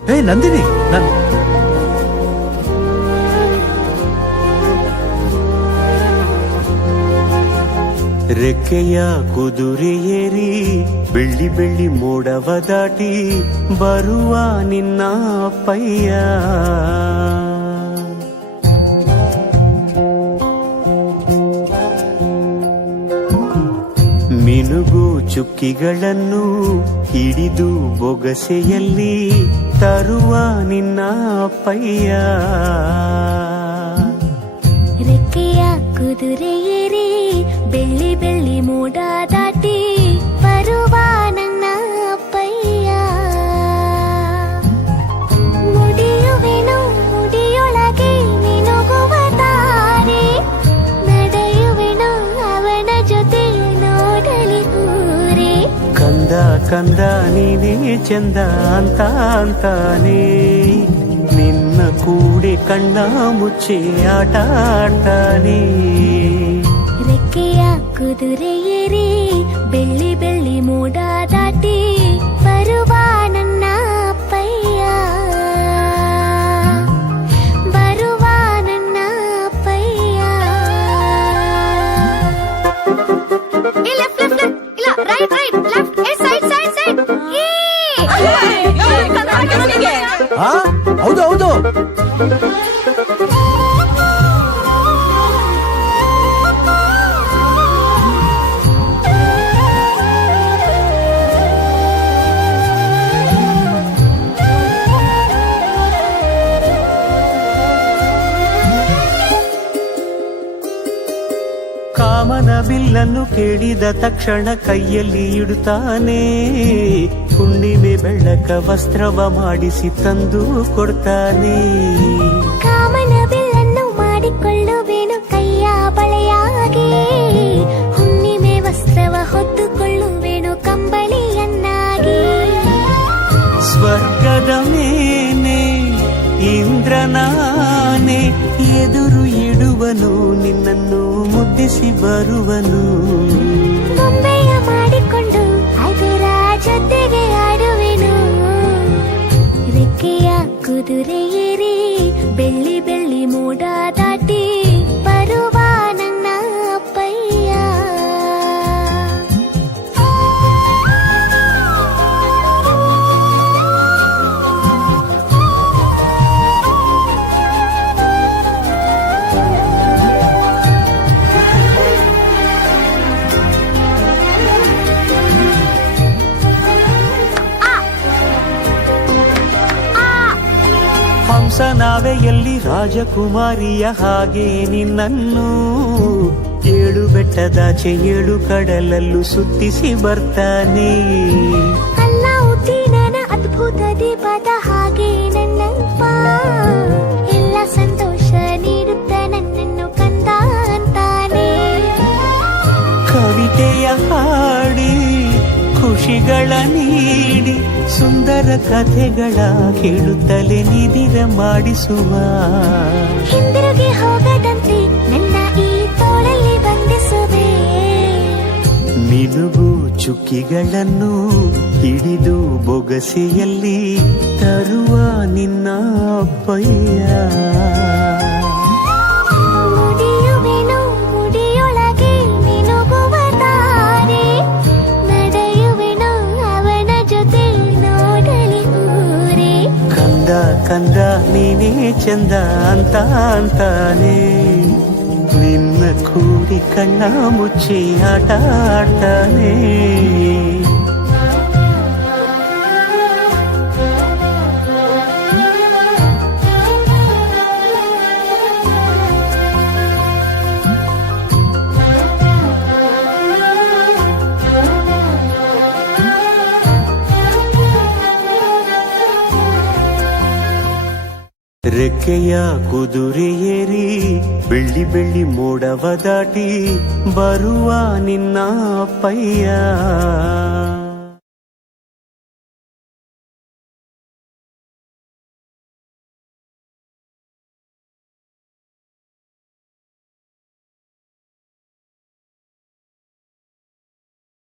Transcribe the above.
ನಂದಿನಿ, ರೆಕ್ಕೆಯ ಕುದುರೆ ಏರಿ ಬೆಳ್ಳಿ ಬೆಳ್ಳಿ ಮೋಡವ ದಾಟಿ ಬರುವ ನಿನ್ನ ಅಪ್ಪಯ್ಯ. ಮಿನುಗು ಚುಕ್ಕಿಗಳನ್ನು ಹಿಡಿದು ಬೊಗಸೆಯಲ್ಲಿ ತರುವ ನಿನ್ನ ಅಪ್ಪಯ್ಯ. ರೆಕ್ಕೆಯ ಕುದುರೆ ಏರಿ ಬೆಳ್ಳಿ ಬೆಳ್ಳಿ ಮೋಡ ದಾಟಿ ಬರುವ ನನ್ನ ಅಪ್ಪಯ್ಯ. ಮುಡಿಯುವೆನು ಮುಡಿಯೊಳಗೆ ಮಿನುಗುವ ತಾರೆ, ನಡೆಯುವೆನು ಅವನ ಜೊತೆ ನೋಡಲಿ ಊರೇ. ಕಂದ ಕಂದ ನೀನೇ ಚಂದ ಅಂತ ಅಂತಾನೆ, ನಿನ್ನ ಕೂಡೆ ಕಣ್ಣ ಮುಚ್ಚಿ ಆಟ ಆಡ್ತಾನೆ. ರೆಕ್ಕೆಯ ಕುದುರೆ ಏರಿ ಬೆಳ್ಳಿ ಬೆಳ್ಳಿ ಮೋಡ ದಾಟಿ ಬರುವ ನನ್ನ ಅಪ್ಪಯ್ಯ. ಬರುವ ನನ್ನ ಅಪ್ಪಯ್ಯ. ಹೌದು ಹೌದು. ಕಾಮನ ಬಿಲ್ಲನ್ನು ಕೇಳಿದ ತಕ್ಷಣ ಕೈಯಲ್ಲಿ ಇಡುತ್ತಾನೆ, ಹುಣ್ಣಿಮೆ ಬೆಳಕ ವಸ್ತ್ರವ ಮಾಡಿಸಿ ತಂದು ಕೊಡ್ತಾನೆ. ಕಾಮನ ಬಿಲ್ಲನ್ನು ಮಾಡಿಕೊಳ್ಳುವೆನು ಕೈಯ ಬಳೆಯಾಗಿ, ಹುಣ್ಣಿಮೆ ವಸ್ತ್ರವ ಹೊತ್ತುಕೊಳ್ಳುವೆನು ಕಂಬಳಿಯನ್ನಾಗಿ. ಸ್ವರ್ಗದ ಮೇನೆ ಇಂದ್ರನಾನೆ ಎದುರು ಇಡುವನು, ನಿನ್ನನ್ನು ಮುದ್ದಿಸಿ ಬರುವನು. ಬೊಂಬೆಯ ಮಾಡಿಕೊಂಡು ಅದರ ಜೊತೆಗೆ ಆಡುವೆನು. ರೆಕ್ಕೆಯ ಕುದುರೆ ಏರಿ ಬೆಳ್ಳಿ ಬೆಳ್ಳಿ ಮೋಡ ದಾಟಿ ಬರುವ ನನ್ನ ಅಪ್ಪಯ್ಯ. ಹಂಸನಾವೆಯಲ್ಲಿ ರಾಜಕುಮಾರಿಯ ಹಾಗೆ ನಿನ್ನನ್ನು ಏಳು ಬೆಟ್ಟದಾಚೆ ಏಳು ಕಡಲಲ್ಲೂ ಸುತ್ತಿಸಿ ಬರ್ತಾನೆ. ಅಲ್ಲಾವುದ್ದೀನನ ಅದ್ಭುತ ದೀಪದ ಹಾಗೆ ನನ್ನಪ್ಪ ಎಲ್ಲ ಸಂತೋಷ ನೀಡುತ್ತ ನನ್ನನ್ನು ಕಂದ ಅಂತಾನೆ. ಕವಿತೆಯ ಹಾಡಿ ಖುಷಿಗಳ ನೀಡಿ ಸುಂದರ ಕಥೆಗಳ ಕೇಳುತ್ತಲೇ ನಿದಿರ ಮಾಡಿಸುವ. ಹಿಂದಿರುಗಿ ಹೋಗದಂತೆ ನನ್ನ ಈ ತೋಳಲ್ಲಿ ಬಂಧಿಸುವೆ. ಮಿನುಗು ಚುಕ್ಕಿಗಳನ್ನು ಹಿಡಿದು ಬೊಗಸೆಯಲ್ಲಿ ತರುವ ನಿನ್ನ ಅಪ್ಪಯ್ಯ. ಮುಡಿಯುವೆನು ಮುಡಿಯೊಳಗೆ ಮಿನುಗುವ ತಾರೆ, ನಡೆಯುವೆನು ಅವನ ಜೊತೆ ನೋಡಲಿ ಊರೇ. ಕಂದ ಕಂದ ನೀನೇ ಚಂದ ಅಂತ ಅಂತಾನೆ, ನಿನ್ನ ಕೂಡಿ ಕಣ್ಣ ಮುಚ್ಚಿ ಆಟ ಆಡ್ತಾನೆ. ರೆಕ್ಕೆಯ ಕುದುರೆ ಏರಿ ಬೆಳ್ಳಿ ಬೆಳ್ಳಿ ಮೋಡವ ದಾಟಿ ಬರುವ ನಿನ್ನ ಅಪ್ಪಯ್ಯ.